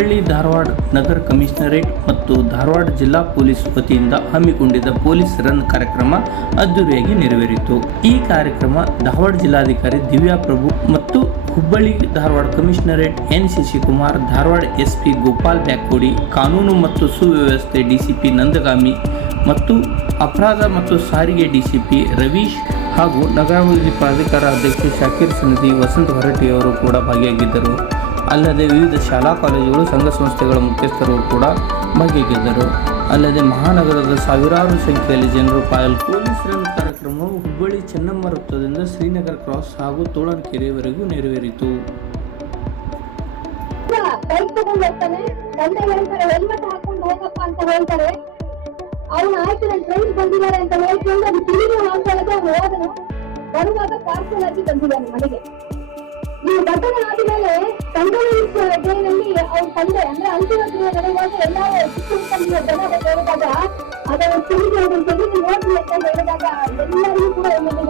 ಹುಬ್ಬಳ್ಳಿ ಧಾರವಾಡ ನಗರ commissionerate ಮತ್ತು ಧಾರವಾಡ ಜಿಲ್ಲಾ police ವತಿಯಿಂದ ಹಮ್ಮಿಕೊಂಡಿದ್ದ ಪೊಲೀಸ್ ರನ್ ಕಾರ್ಯಕ್ರಮ ಅದ್ದೂರಿಯಾಗಿ ನೆರವೇರಿತು. ಈ ಕಾರ್ಯಕ್ರಮ ಧಾರವಾಡ ಜಿಲ್ಲಾಧಿಕಾರಿ ದಿವ್ಯಾ ಪ್ರಭು ಮತ್ತು Hubballi Dharwad commissionerate N Shashikumar, Dharwad SP Gopal Byakodi, ಕಾನೂನು ಮತ್ತು ಸುವ್ಯವಸ್ಥೆ ಡಿಸಿಪಿ ನಂದಗಾಮಿ ಮತ್ತು ಅಪರಾಧ ಮತ್ತು ಸಾರಿಗೆ ಡಿಸಿಪಿ ರವೀಶ್ ಹಾಗೂ ನಗರಾಭಿವೃದ್ಧಿ ಪ್ರಾಧಿಕಾರ ಅಧ್ಯಕ್ಷ ಶಾಕೀರ್ ಸನದಿ ವಸಂತ ಹೊರಟ್ಟಿಯವರು ಕೂಡ ಭಾಗಿಯಾಗಿದ್ದರು. ಅಲ್ಲದೆ ವಿವಿಧ ಶಾಲಾ ಕಾಲೇಜುಗಳು ಸಂಘ ಸಂಸ್ಥೆಗಳ ಮುಖ್ಯಸ್ಥರು ಕೂಡ ಭಾಗಿಯಾಗಿದ್ದರು. ಅಲ್ಲದೆ ಮಹಾನಗರದ ಸಾವಿರಾರು ಸಂಖ್ಯೆಯಲ್ಲಿ ಜನರು ಪೊಲೀಸ್ ರನ್ ಕಾರ್ಯಕ್ರಮವು ಹುಬ್ಬಳ್ಳಿ ಚೆನ್ನಮ್ಮ ವೃತ್ತದಿಂದ ಶ್ರೀನಗರ ಕ್ರಾಸ್ ಹಾಗೂ ತೋಳನಕೆರೆಯವರೆಗೂ ನೆರವೇರಿತು. ಅವನ ಆಯ್ತು ನನ್ನ ಫ್ರೆಂಡ್ಸ್ ಬಂದಿದ್ದಾರೆ ಅಂತ ಹೇಳ್ಕೊಂಡು ಅದು ತಿಳಿದು ಮಾತಾಡದೆ ಅವನು ಹೋದನು. ಬರುವಾಗ ಪಾರ್ಸಲ್ ಆಗಿ ಬಂದಿದ್ದಾನೆ ಮನೆಗೆ. ಈ ಘಟನೆ ಆದ್ಮೇಲೆ ಕಂಡೋಲೆನ್ಸ್ ಡೇನಲ್ಲಿ ಅವ್ರ ತಂದೆ ಅಂದ್ರೆ ಅಂತಿಮ ಕ್ರಿಯೆ ನಡೆಯುವಾಗ ಎಲ್ಲ ಚಿಕ್ಕ ಜನ ಹೇಳಿದಾಗ ಅದನ್ನು ತಿಳಿದು ಅದನ್ನು ತೆಗೆದು ನೋಡ್ಲಿ ಅಂತ ಹೇಳಿದಾಗ ಎಲ್ಲರಿಗೂ ಕೂಡ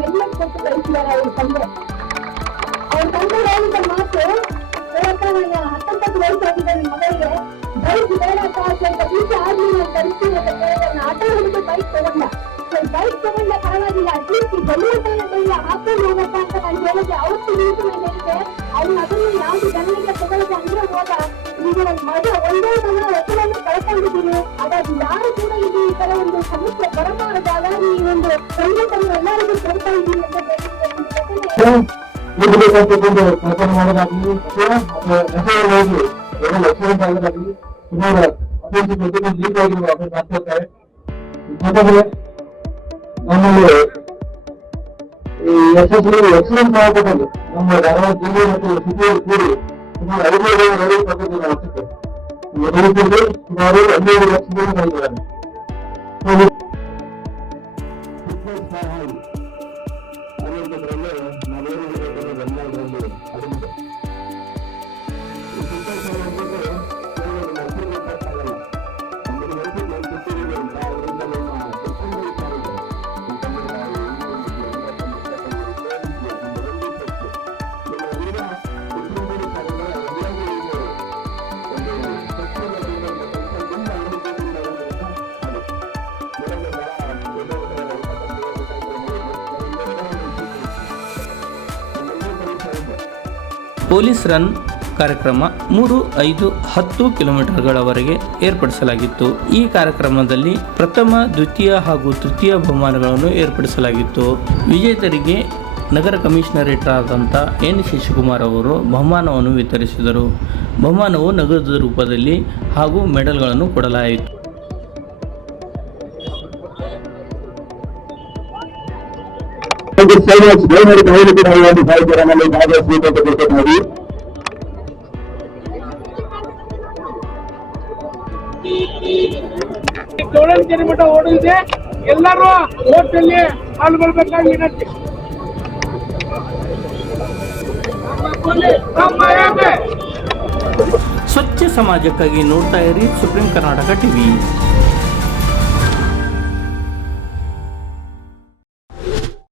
ಎಲ್ಲ ಕೊಟ್ಟು ಕಳಿಸಿದ್ದಾರೆ ಅವ್ರ ತಂದೆ. ಅವ್ರ ತಂದೆ ಹೇಳಿದ ಮಾತು ಹೇಳಕ್ಕ, ನಾನು 19 ವಯಸ್ಸಾಗಿದೆ ನಿಮ್ಮ ಮಗಳಿಗೆ ಬೈಕ್ ಬೇಡ ಸ್ವಲ್ಪ ದಿವಸ ಆದ್ಮೇಲೆ ನಾನು ಕಳಿಸ್ತೀನಿ ಅಂತ ಹೇಳಿದ್ರೆ ನಾನು ಆಟೋ ಹಿಡಿದು ಬೈಕ್ ತಗೊಂಡ. ಪರವಾಗಿಲ್ಲ, ಅಟ್ಲೀಸ್ಟ್ ಈ ಬಲವಂತನ ಹಾಕೊಂಡು ಹೋಗಪ್ಪ ಅಂತ ನಾನು ಹೇಳಿದೆ. ಅವತ್ತು ನಿಂತು ನಾನು ಹೇಳಿದೆ, ಅವ್ನು ಅದನ್ನು ಯಾವ್ದು ಜನರಿಗೆ ತಗೊಳ್ಳೋದು ಅಂದ್ರೆ ಹೋದ. ಈಗ ನನ್ನ ಮಗ ಒಂದೇ ನನ್ನ ಹೆಸರನ್ನು ಕಳ್ಕೊಂಡಿದ್ದೀನಿ. ಹಾಗಾಗಿ ಯಾರು ಕೂಡ ಇದು ಈ ತರ ಒಂದು ಸಮಸ್ಯೆ ಬರಬಾರದಾಗ ಈ ಒಂದು ಸಂಘಟನೆ ಎಲ್ಲರಿಗೂ ಕೊಡ್ತಾ ಇದ್ದೀನಿ ಅಂತ ನಮ್ಮಲ್ಲಿ ಈ ಎಕ್ಸಲೆನ್ಸ್ ಆಗಬೇಕಂದ್ರೆ ನಮ್ಮ ಧಾರವಾಡ ಜಿಲ್ಲೆ ಮತ್ತು ಸಿಟಿಯಲ್ಲಿ ಕೂಡಿ ಸುಮಾರು 5,000 ಪದ್ಧತಿ ಅನಿಸುತ್ತೆ. ಸುಮಾರು 12 ಲಕ್ಷ ಜನ ಬಂದಿದ್ದಾರೆ. ಪೊಲೀಸ್ ರನ್ ಕಾರ್ಯಕ್ರಮ 3, 5, 10 ಕಿಲೋಮೀಟರ್ಗಳವರೆಗೆ ಏರ್ಪಡಿಸಲಾಗಿತ್ತು. ಈ ಕಾರ್ಯಕ್ರಮದಲ್ಲಿ ಪ್ರಥಮ, ದ್ವಿತೀಯ ಹಾಗೂ ತೃತೀಯ ಬಹುಮಾನಗಳನ್ನು ಏರ್ಪಡಿಸಲಾಗಿತ್ತು. ವಿಜೇತರಿಗೆ ನಗರ ಕಮಿಷನರೇಟ್ ಆದಂಥ ಎನ್ ಶಶಿಕುಮಾರ್ ಅವರು ಬಹುಮಾನವನ್ನು ವಿತರಿಸಿದರು. ಬಹುಮಾನವು ನಗದು ರೂಪದಲ್ಲಿ ಹಾಗೂ ಮೆಡಲ್ಗಳನ್ನು ಕೊಡಲಾಯಿತು. ತೋಳನಕೆರೆ ಮಠ ಓಡಲಿದೆ. ಎಲ್ಲರೂ ಓಟಲ್ಲಿ ಪಾಲ್ಗೊಳ್ಬೇಕಾಗಿ ವಿನಂತಿ. ಸ್ವಚ್ಛ ಸಮಾಜಕ್ಕಾಗಿ ನೋಡ್ತಾ ಇರಿ ಸುಪ್ರೀಂ ಕರ್ನಾಟಕ ಟಿವಿ.